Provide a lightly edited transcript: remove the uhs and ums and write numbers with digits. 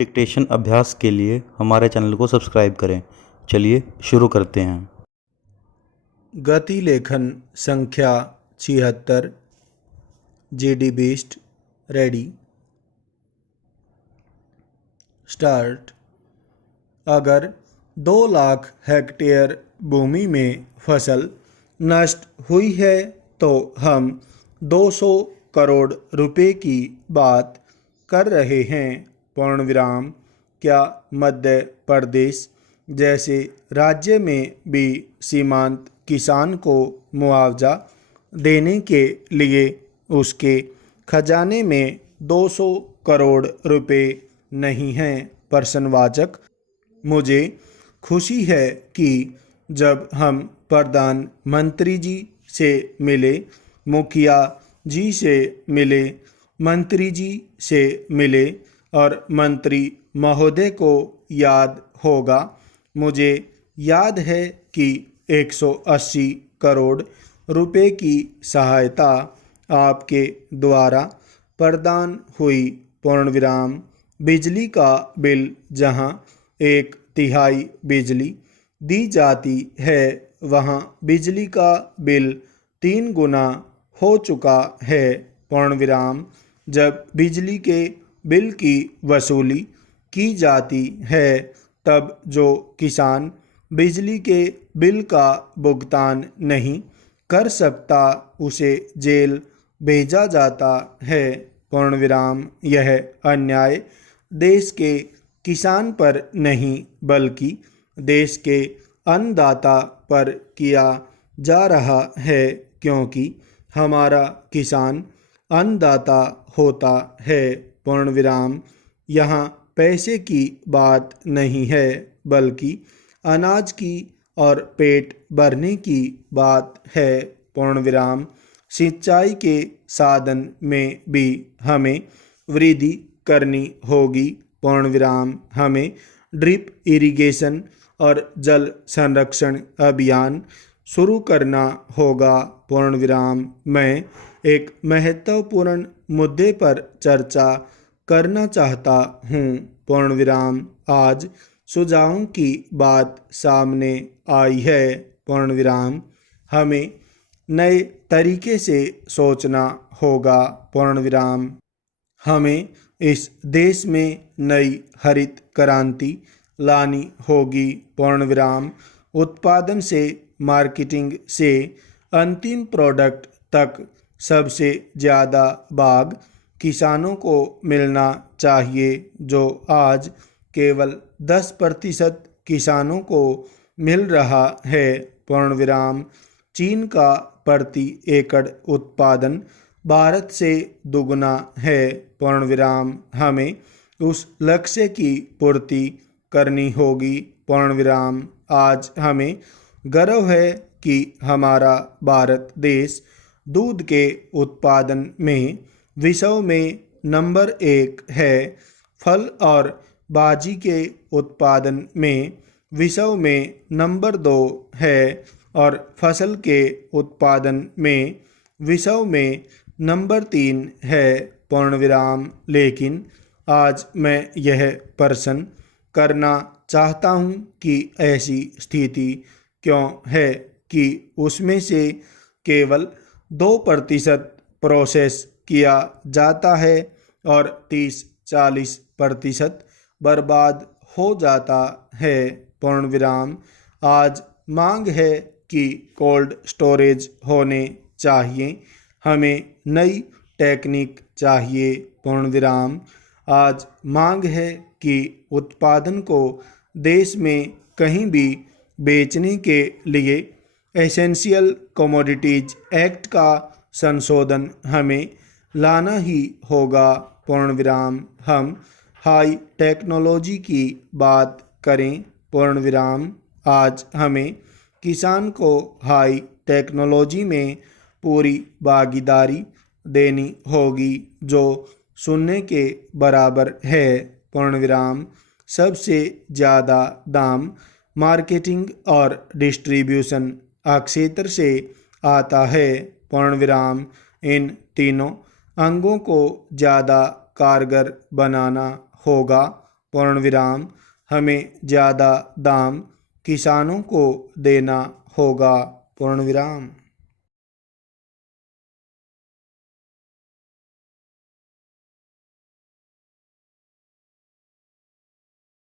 Dictation अभ्यास के लिए हमारे चैनल को सब्सक्राइब करें। चलिए शुरू करते हैं। गति लेखन संख्या 76। GD beast ready start. अगर 2 लाख हेक्टेयर भूमि में फसल नष्ट हुई है तो हम 200 करोड़ रुपए की बात कर रहे हैं। पूर्ण विराम। क्या मध्य प्रदेश जैसे राज्य में भी सीमांत किसान को मुआवजा देने के लिए उसके खजाने में 200 करोड़ रुपए नहीं हैं? प्रश्नवाचक। मुझे खुशी है कि जब हम प्रधानमंत्री जी से मिले, मुखिया जी से मिले, मंत्री जी से मिले और मंत्री महोदय को याद होगा, मुझे याद है कि 180 करोड़ रुपए की सहायता आपके द्वारा प्रदान हुई। पूर्ण विराम। बिजली का बिल जहां 1/3 बिजली दी जाती है, वहां बिजली का बिल 3 गुना हो चुका है। पूर्ण विराम। जब बिजली के बिल की वसूली की जाती है, तब जो किसान बिजली के बिल का भुगतान नहीं कर सकता, उसे जेल भेजा जाता है। पूर्ण विराम। यह अन्याय देश के किसान पर नहीं, बल्कि देश के अन्नदाता पर किया जा रहा है, क्योंकि हमारा किसान अन्नदाता होता है। पूर्ण विराम। यहाँ पैसे की बात नहीं है, बल्कि अनाज की और पेट भरने की बात है। पूर्ण विराम। सिंचाई के साधन में भी हमें वृद्धि करनी होगी। पूर्ण विराम। हमें ड्रिप इरिगेशन और जल संरक्षण अभियान शुरू करना होगा। पूर्ण विराम। मैं एक महत्वपूर्ण मुद्दे पर चर्चा करना चाहता हूँ। पूर्ण विराम। आज सुझावों की बात सामने आई है। पूर्ण विराम। हमें नए तरीके से सोचना होगा। पूर्ण विराम। हमें इस देश में नई हरित क्रांति लानी होगी। पूर्ण विराम। उत्पादन से मार्केटिंग से अंतिम प्रोडक्ट तक सबसे ज़्यादा भाग किसानों को मिलना चाहिए, जो आज केवल 10% किसानों को मिल रहा है। पूर्ण विराम। चीन का प्रति एकड़ उत्पादन भारत से दुगना है। पूर्ण विराम। हमें उस लक्ष्य की पूर्ति करनी होगी। पूर्ण विराम। आज हमें गर्व है कि हमारा भारत देश दूध के उत्पादन में विश्व में नंबर 1 है। फल और भाजी के उत्पादन में विश्व में नंबर 2 है और फसल के उत्पादन में विश्व में नंबर 3 है। पूर्ण विराम। लेकिन आज मैं यह प्रश्न करना चाहता हूँ कि ऐसी स्थिति क्यों है कि उसमें से केवल 2% प्रोसेस किया जाता है और 30-40% बर्बाद हो जाता है। पूर्ण विराम। आज मांग है कि कोल्ड स्टोरेज होने चाहिए। हमें नई टेक्निक चाहिए। पूर्ण विराम। आज मांग है कि उत्पादन को देश में कहीं भी बेचने के लिए एसेंशियल कमोडिटीज एक्ट का संशोधन हमें लाना ही होगा। पूर्ण विराम। हम हाई टेक्नोलॉजी की बात करें। पूर्ण विराम। आज हमें किसान को हाई टेक्नोलॉजी में पूरी भागीदारी देनी होगी, जो शून्य के बराबर है। पूर्ण विराम। सबसे ज़्यादा दाम मार्केटिंग और डिस्ट्रीब्यूशन क्षेत्र से आता है। पूर्ण विराम। इन तीनों अंगों को ज़्यादा कारगर बनाना होगा। पूर्ण विराम हमें ज़्यादा दाम किसानों को देना होगा पूर्ण विराम।